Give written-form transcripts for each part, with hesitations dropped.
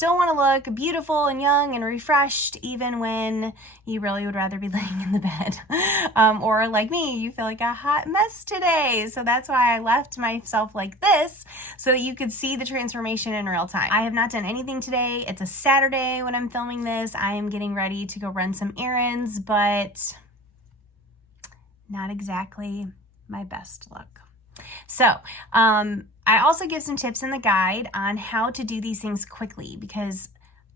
still want to look beautiful and young and refreshed even when you really would rather be laying in the bed. Or like me, you feel like a hot mess today. So that's why I left myself like this, so that you could see the transformation in real time. I have not done anything today. It's a Saturday when I'm filming this. I am getting ready to go run some errands, but not exactly my best look. So I also give some tips in the guide on how to do these things quickly, because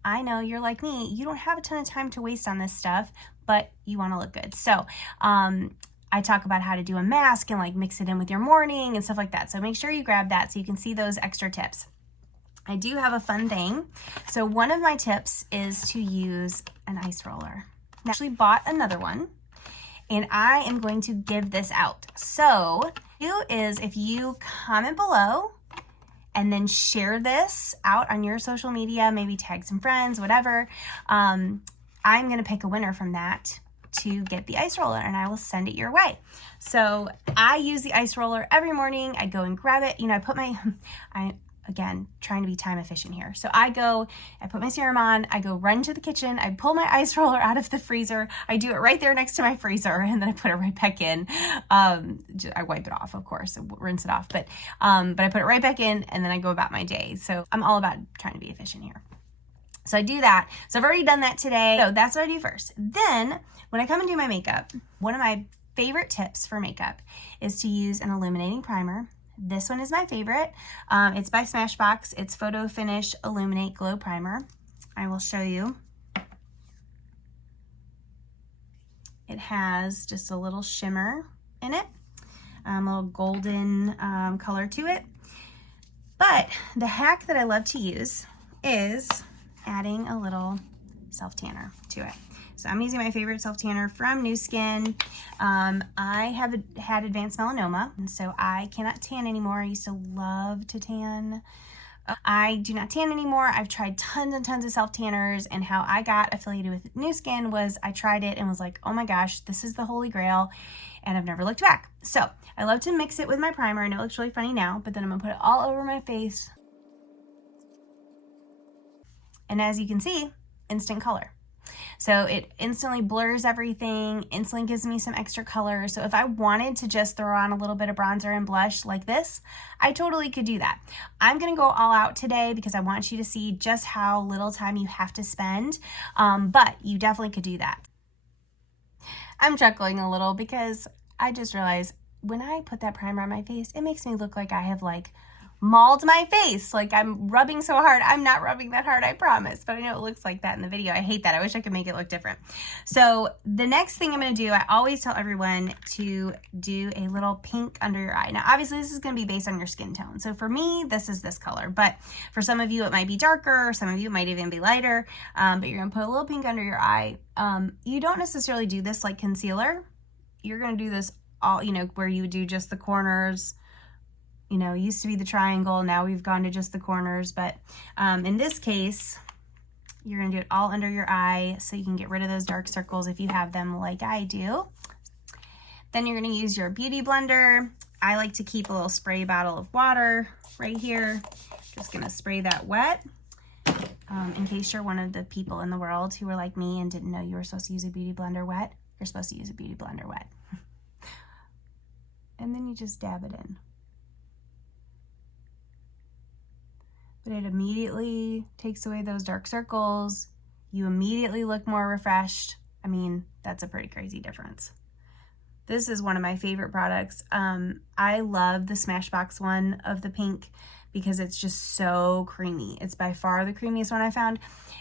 I know you're like me, you don't have a ton of time to waste on this stuff, but you want to look good. So I talk about how to do a mask and like mix it in with your morning and stuff like that. So make sure you grab that so you can see those extra tips. I do have a fun thing. So one of my tips is to use an ice roller. I actually bought another one, and I am going to give this out. So is if you comment below and then share this out on your social media, maybe tag some friends, whatever, I'm going to pick a winner from that to get the ice roller, and I will send it your way. So I use the ice roller every morning. I go and grab it. You know, I put my, again, trying to be time efficient here. So I put my serum on, I go run to the kitchen, I pull my ice roller out of the freezer, I do it right there next to my freezer, and then I put it right back in. I wipe it off, of course, rinse it off, but I put it right back in, and then I go about my day. So I'm all about trying to be efficient here. So I do that. So I've already done that today. So that's what I do first. Then when I come and do my makeup, one of my favorite tips for makeup is to use an illuminating primer. This one is my favorite. It's by Smashbox. It's Photo Finish Illuminate Glow Primer. I will show you. It has just a little shimmer in it, a little golden color to it. But the hack that I love to use is adding a little self-tanner to it. So I'm using my favorite self-tanner from Nu Skin. I have had advanced melanoma, and so I cannot tan anymore. I used to love to tan. I do not tan anymore. I've tried tons and tons of self-tanners, and how I got affiliated with Nu Skin was I tried it and was like, oh my gosh, this is the holy grail, and I've never looked back. So I love to mix it with my primer. I know it looks really funny now, but then I'm gonna put it all over my face. And as you can see, instant color. So it instantly blurs everything, instantly gives me some extra color. So if I wanted to just throw on a little bit of bronzer and blush like this, I totally could do that. I'm gonna go all out today because I want you to see just how little time you have to spend, but you definitely could do that. I'm chuckling a little because I just realized when I put that primer on my face, it makes me look like I have like mauled my face, like I'm rubbing so hard. I'm not rubbing that hard, I promise, but I know it looks like that in the video. I hate that. I wish I could make it look different. So the next thing I'm going to do, I always tell everyone to do a little pink under your eye. Now, obviously this is going to be based on your skin tone. So for me, this is this color, but for some of you, it might be darker. Some of you, it might even be lighter, but you're going to put a little pink under your eye. You don't necessarily do this like concealer. You're going to do this all, you know, where you would do just the corners. You know, it used to be the triangle, now we've gone to just the corners, but in this case, you're gonna do it all under your eye so you can get rid of those dark circles if you have them like I do. Then you're gonna use your beauty blender. I like to keep a little spray bottle of water right here. Just gonna spray that wet. In case you're one of the people in the world who were like me and didn't know you were supposed to use a beauty blender wet, you're supposed to use a beauty blender wet. And then you just dab it in. But it immediately takes away those dark circles. You immediately look more refreshed. I mean, that's a pretty crazy difference. This is one of my favorite products. I love the Smashbox one of the pink because it's just so creamy. It's by far the creamiest one I found.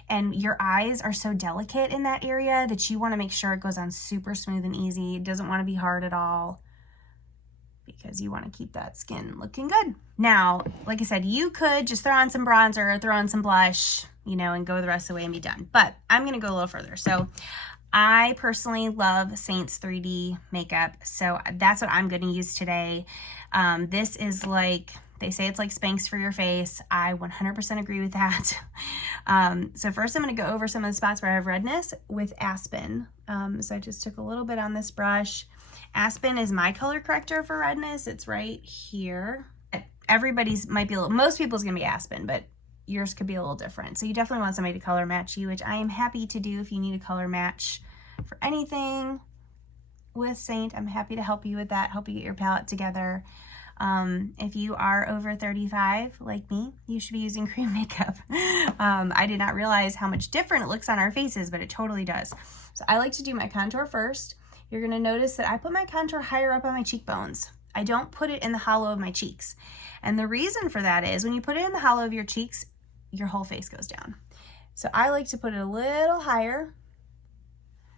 And your eyes are so delicate in that area that you want to make sure it goes on super smooth and easy. It doesn't want to be hard at all, because you want to keep that skin looking good. Now, like I said, you could just throw on some bronzer, throw on some blush, you know, and go the rest of the way and be done. But I'm going to go a little further. So I personally love Saints 3D makeup. So that's what I'm going to use today. This is like, they say it's like Spanx for your face. I 100% agree with that. So first I'm going to go over some of the spots where I have redness with Aspen. So I just took a little bit on this brush. Aspen is my color corrector for redness. It's right here. Everybody's might be a little, most people's gonna be Aspen, but yours could be a little different. So you definitely want somebody to color match you, which I am happy to do if you need a color match for anything with Saint. I'm happy to help you with that, help you get your palette together. If you are over 35 like me, you should be using cream makeup. I did not realize how much different it looks on our faces, but it totally does. So I like to do my contour first. You're going to notice that I put my contour higher up on my cheekbones. I don't put it in the hollow of my cheeks. And the reason for that is when you put it in the hollow of your cheeks, your whole face goes down. So I like to put it a little higher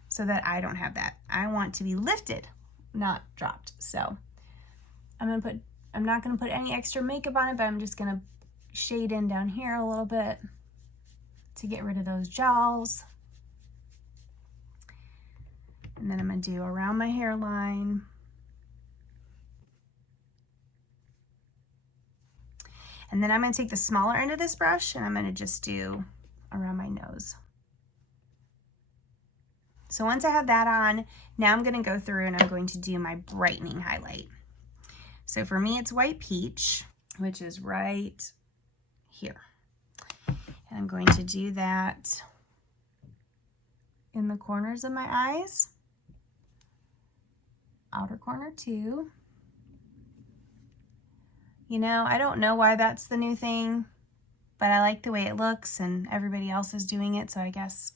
so that I don't have that. I want to be lifted, not dropped. So I'm not gonna put any extra makeup on it, but I'm just gonna shade in down here a little bit to get rid of those jowls. And then I'm gonna do around my hairline. And then I'm gonna take the smaller end of this brush and I'm gonna just do around my nose. So once I have that on, now I'm gonna go through and I'm going to do my brightening highlight. So for me, it's White Peach, which is right here. And I'm going to do that in the corners of my eyes, outer corner too. You know, I don't know why that's the new thing, but I like the way it looks and everybody else is doing it. So I guess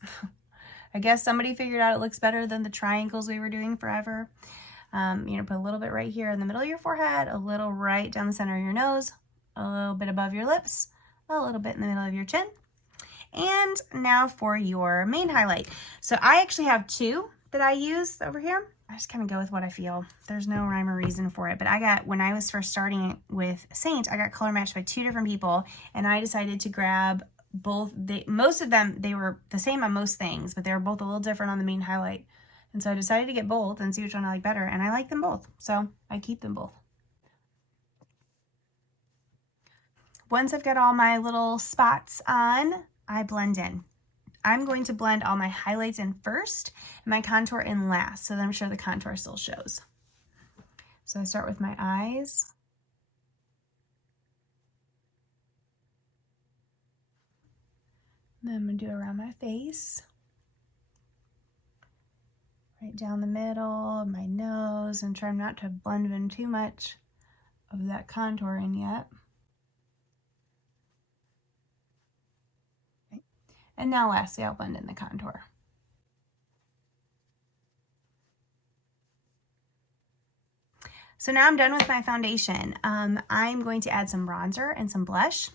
somebody figured out it looks better than the triangles we were doing forever. You know, put a little bit right here in the middle of your forehead, a little right down the center of your nose, a little bit above your lips, a little bit in the middle of your chin. And now for your main highlight. So I actually have two that I use over here. I just kind of go with what I feel. There's no rhyme or reason for it. But when I was first starting with Saint, I got color matched by two different people. And I decided to grab both. Most of them, they were the same on most things, but they were both a little different on the main highlight. And so I decided to get both and see which one I like better. And I like them both. So I keep them both. Once I've got all my little spots on, I blend in. I'm going to blend all my highlights in first and my contour in last, so that I'm sure the contour still shows. So I start with my eyes. Then I'm going to do around my face. Right down the middle of my nose, and try not to blend in too much of that contour in yet. Okay. And now lastly, I'll blend in the contour. So now I'm done with my foundation. I'm going to add some bronzer and some blush.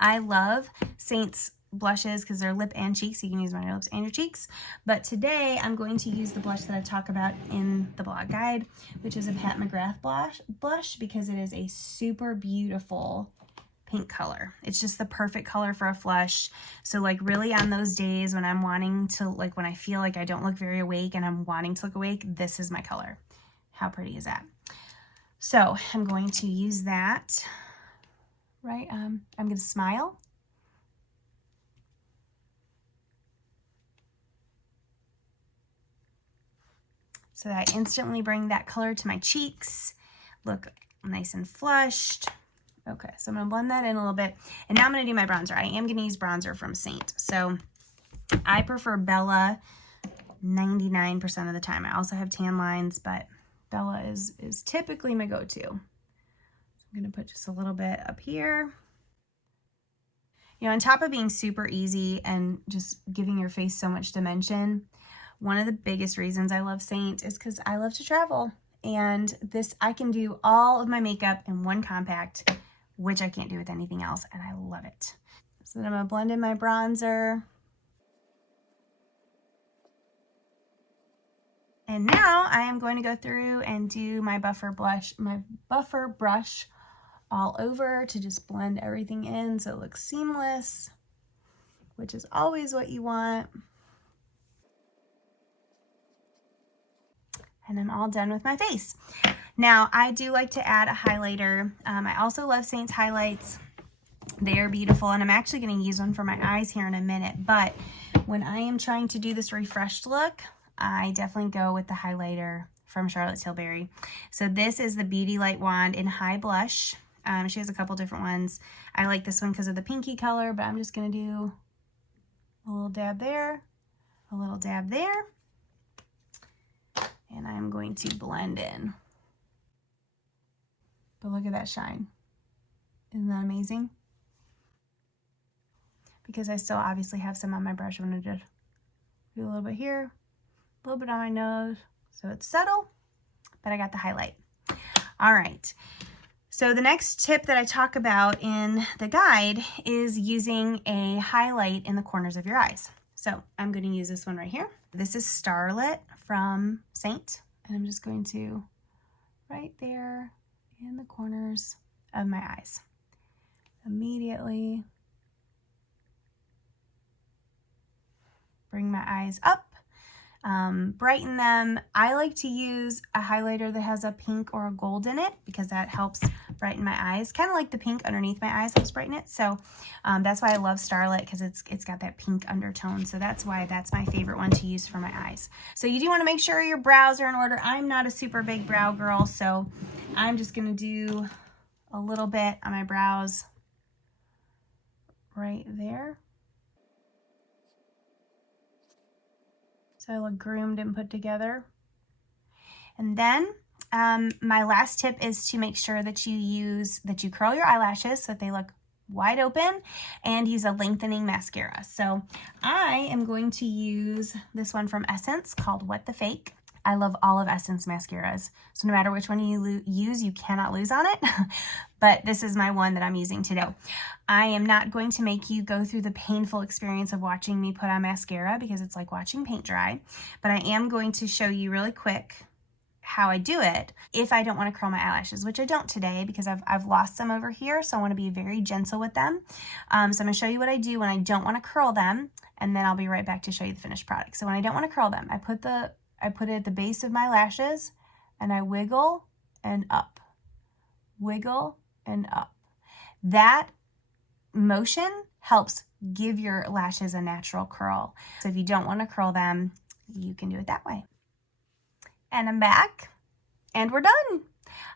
I love Saint's blushes because they're lip and cheeks. So you can use them on your lips and your cheeks. But today I'm going to use the blush that I talk about in the blog guide, which is a Pat McGrath blush because it is a super beautiful pink color. It's just the perfect color for a flush. So like really on those days when I'm wanting to, like when I feel like I don't look very awake and I'm wanting to look awake, this is my color. How pretty is that? So I'm going to use that, right? I'm going to smile. So that I instantly bring that color to my cheeks, look nice and flushed. Okay, so I'm gonna blend that in a little bit. And now I'm gonna do my bronzer. I am gonna use bronzer from Saint. So I prefer Bella 99% of the time. I also have tan lines, but Bella is typically my go-to. So I'm gonna put just a little bit up here. You know, on top of being super easy and just giving your face so much dimension, one of the biggest reasons I love Saint is because I love to travel. And this, I can do all of my makeup in one compact, which I can't do with anything else, and I love it. So then I'm gonna blend in my bronzer. And now I am going to go through and do my buffer brush all over to just blend everything in so it looks seamless, which is always what you want. And I'm all done with my face. Now, I do like to add a highlighter. I also love Saint's highlights. They are beautiful, and I'm actually going to use one for my eyes here in a minute. But when I am trying to do this refreshed look, I definitely go with the highlighter from Charlotte Tilbury. So this is the Beauty Light Wand in High Blush. She has a couple different ones. I like this one because of the pinky color, but I'm just going to do a little dab there, a little dab there, and I'm going to blend in. But look at that shine. Isn't that amazing? Because I still obviously have some on my brush. I'm going to just do a little bit here, a little bit on my nose, so it's subtle, but I got the highlight. All right. So the next tip that I talk about in the guide is using a highlight in the corners of your eyes. So I'm going to use this one right here. This is Starlit from Saint, and I'm just going to right there in the corners of my eyes. Immediately bring my eyes up. Brighten them. I like to use a highlighter that has a pink or a gold in it because that helps brighten my eyes. Kind of like the pink underneath my eyes helps brighten it. So that's why I love Starlit, because it's got that pink undertone. So that's why that's my favorite one to use for my eyes. So you do want to make sure your brows are in order. I'm not a super big brow girl, so I'm just going to do a little bit on my brows right there. So I look groomed and put together. And then my last tip is to make sure that you curl your eyelashes so that they look wide open, and use a lengthening mascara. So I am going to use this one from Essence called What the Fake. I love all of Essence mascaras. So no matter which one you use, you cannot lose on it. But this is my one that I'm using today. I am not going to make you go through the painful experience of watching me put on mascara because it's like watching paint dry. But I am going to show you really quick how I do it if I don't want to curl my eyelashes, which I don't today because I've lost some over here. So I want to be very gentle with them. So I'm going to show you what I do when I don't want to curl them. And then I'll be right back to show you the finished product. So when I don't want to curl them, I put it at the base of my lashes and I wiggle and up, wiggle and up. That motion helps give your lashes a natural curl. So if you don't want to curl them, you can do it that way. And I'm back and we're done.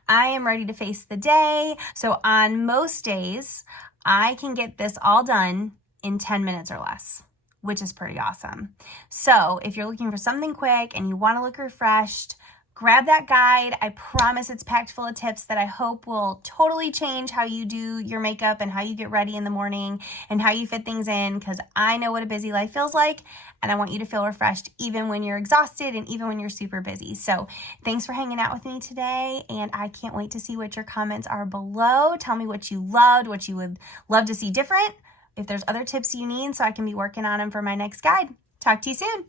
I am ready to face the day. So on most days, I can get this all done in 10 minutes or less, which is pretty awesome. So if you're looking for something quick and you want to look refreshed, grab that guide. I promise it's packed full of tips that I hope will totally change how you do your makeup and how you get ready in the morning and how you fit things in, because I know what a busy life feels like and I want you to feel refreshed even when you're exhausted and even when you're super busy. So thanks for hanging out with me today, and I can't wait to see what your comments are below. Tell me what you loved, what you would love to see different, if there's other tips you need so I can be working on them for my next guide. Talk to you soon.